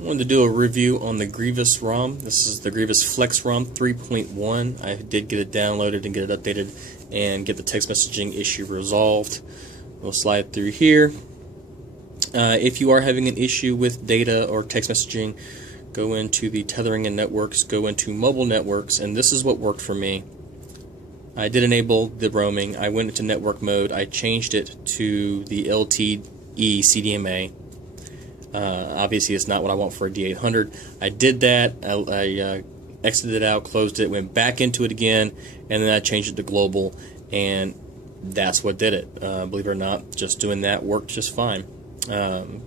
I wanted to do a review on the Grevious ROM. This is the GreviousFlex ROM 3.1. I did get it downloaded and get it updated and get the text messaging issue resolved. We'll slide through here. If you are having an issue with data or text messaging, go into the tethering and networks, go into mobile networks, and this is what worked for me. I did enable the roaming. I went into network mode. I changed it to the LTE CDMA. Obviously, it's not what I want for a D800. I did that. I exited it out, closed it, went back into it again, and then I changed it to global, and that's what did it. Believe it or not, just doing that worked just fine.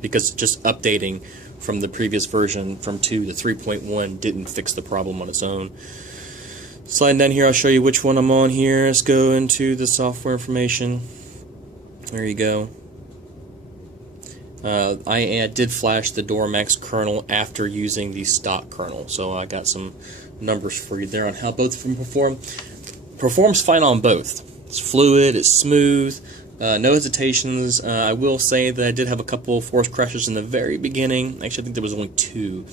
Because just updating from the previous version from 2 to 3.1 didn't fix the problem on its own. Sliding down here, I'll show you which one I'm on here. Let's go into the software information. There you go. I did flash the Dormax kernel after using the stock kernel, so I got some numbers for you there on how both of them perform. Performs fine on both. It's fluid, it's smooth, no hesitations. I will say that I did have a couple force crashes in the very beginning. Actually, I think there was only 2.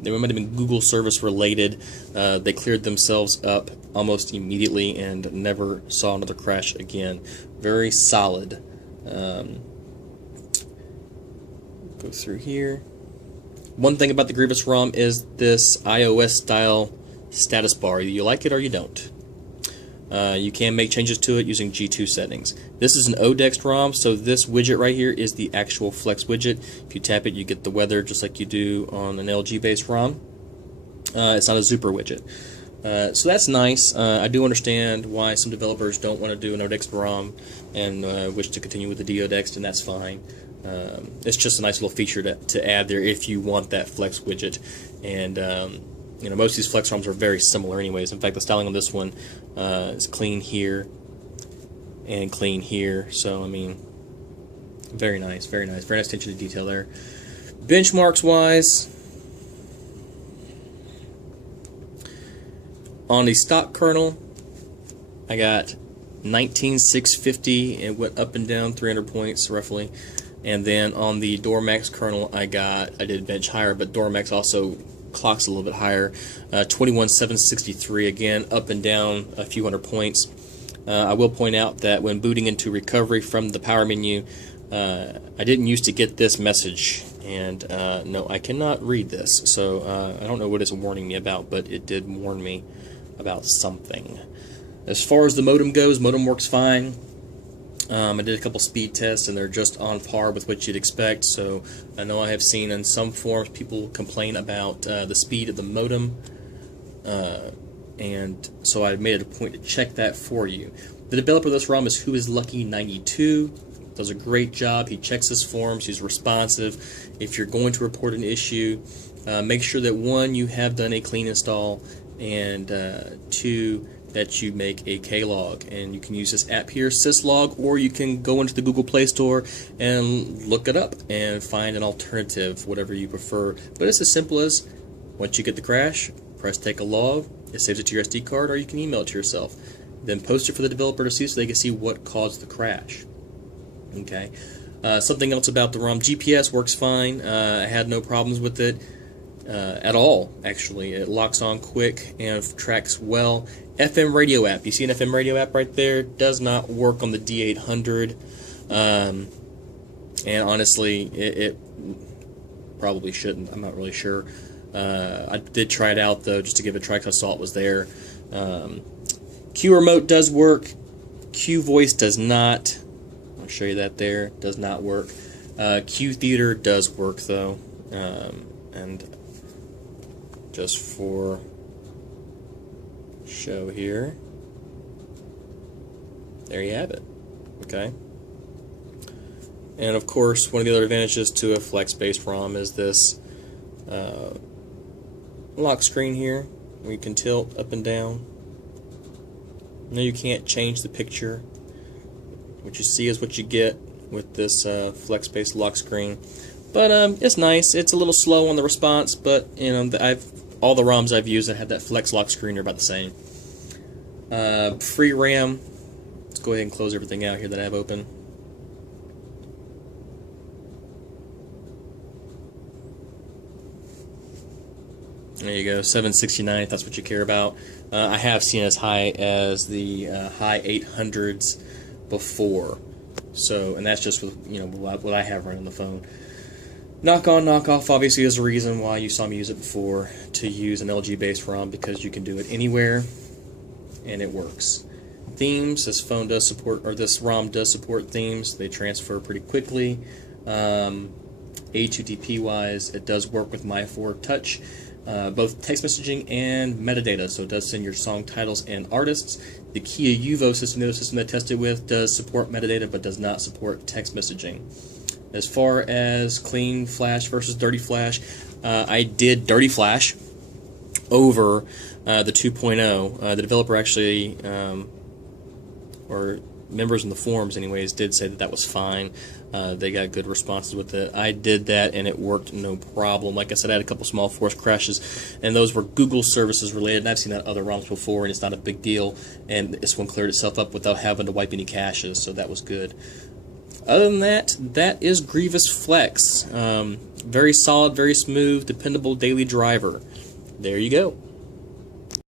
They might have been Google service related. They cleared themselves up almost immediately and never saw another crash again. Very solid. Go through here. One thing about the Grevious ROM is this iOS style status bar. You like it or you don't. You can make changes to it using G2 settings. This is an ODEX ROM, so this widget right here is the actual Flex widget. If you tap it, you get the weather just like you do on an LG based ROM. It's not a Super widget. So that's nice. I do understand why some developers don't want to do an ODEX ROM and wish to continue with the DODEX, and that's fine. It's just a nice little feature to add there if you want that Flex widget. And you know, most of these Flex ROMs are very similar anyways. In fact, the styling on this one is clean here and clean here. So, I mean, very nice, very nice. Very nice attention to detail there. Benchmarks wise, on the stock kernel, I got 19,650. It went up and down 300 points roughly. And then on the Dormax kernel, I did bench higher, but Dormax also clocks a little bit higher. 21,763, again, up and down a few hundred points. I will point out that when booting into recovery from the power menu, I didn't used to get this message, and no, I cannot read this, so I don't know what it's warning me about, but it did warn me about something. As far as the modem goes, modem works fine. I did a couple speed tests, and they're just on par with what you'd expect. So I know I have seen in some forums people complain about the speed of the modem, and so I made it a point to check that for you. The developer of this ROM is WhoIsLucky92. Does a great job. He checks his forums. He's responsive. If you're going to report an issue, make sure that 1, you have done a clean install, and 2, that you make a Klog, and you can use this app here, syslog, or you can go into the Google Play Store and look it up and find an alternative, whatever you prefer. But it's as simple as, once you get the crash, press take a log, it saves it to your SD card, or you can email it to yourself. Then post it for the developer to see so they can see what caused the crash. Okay. Something else about the ROM, GPS works fine. I had no problems with it at all, actually. It locks on quick and tracks well. FM radio app, you see an FM radio app right there, does not work on the D800, and honestly it probably shouldn't. I'm not really sure. I did try it out though, just to give it a try because I saw it was there. Q remote does work, Q voice does not. I'll show you that there, does not work. Q theater does work though, and just for show here, there you have it. Okay, and of course one of the other advantages to a flex based ROM is this lock screen here where you can tilt up and down. Now you can't change the picture. What you see is what you get with this flex based lock screen, but it's nice. It's a little slow on the response, but you know, all the ROMs I've used that have that flex lock screen are about the same. Free RAM. Let's go ahead and close everything out here that I have open. There you go, 769 if that's what you care about. I have seen as high as the high 800s before. So, and that's just with what I have running on the phone. Knock on, knock off, obviously there's a reason why you saw me use it before, to use an LG based ROM, because you can do it anywhere and it works. Themes, this phone does support, or this ROM does support themes. They transfer pretty quickly. HTTP wise, it does work with My4 Touch, both text messaging and metadata, so it does send your song titles and artists. The Kia Uvo system, the other system that I tested with, does support metadata but does not support text messaging. As far as clean flash versus dirty flash, I did dirty flash over the 2.0. The developer actually, or members in the forums anyways, did say that that was fine. They got good responses with it. I did that and it worked no problem. Like I said, I had a couple small forced crashes, and those were Google services related, and I've seen that other ROMs before, and it's not a big deal, and this one cleared itself up without having to wipe any caches, so that was good. Other than that, that is GreviousFlex. Very solid, very smooth, dependable daily driver. There you go.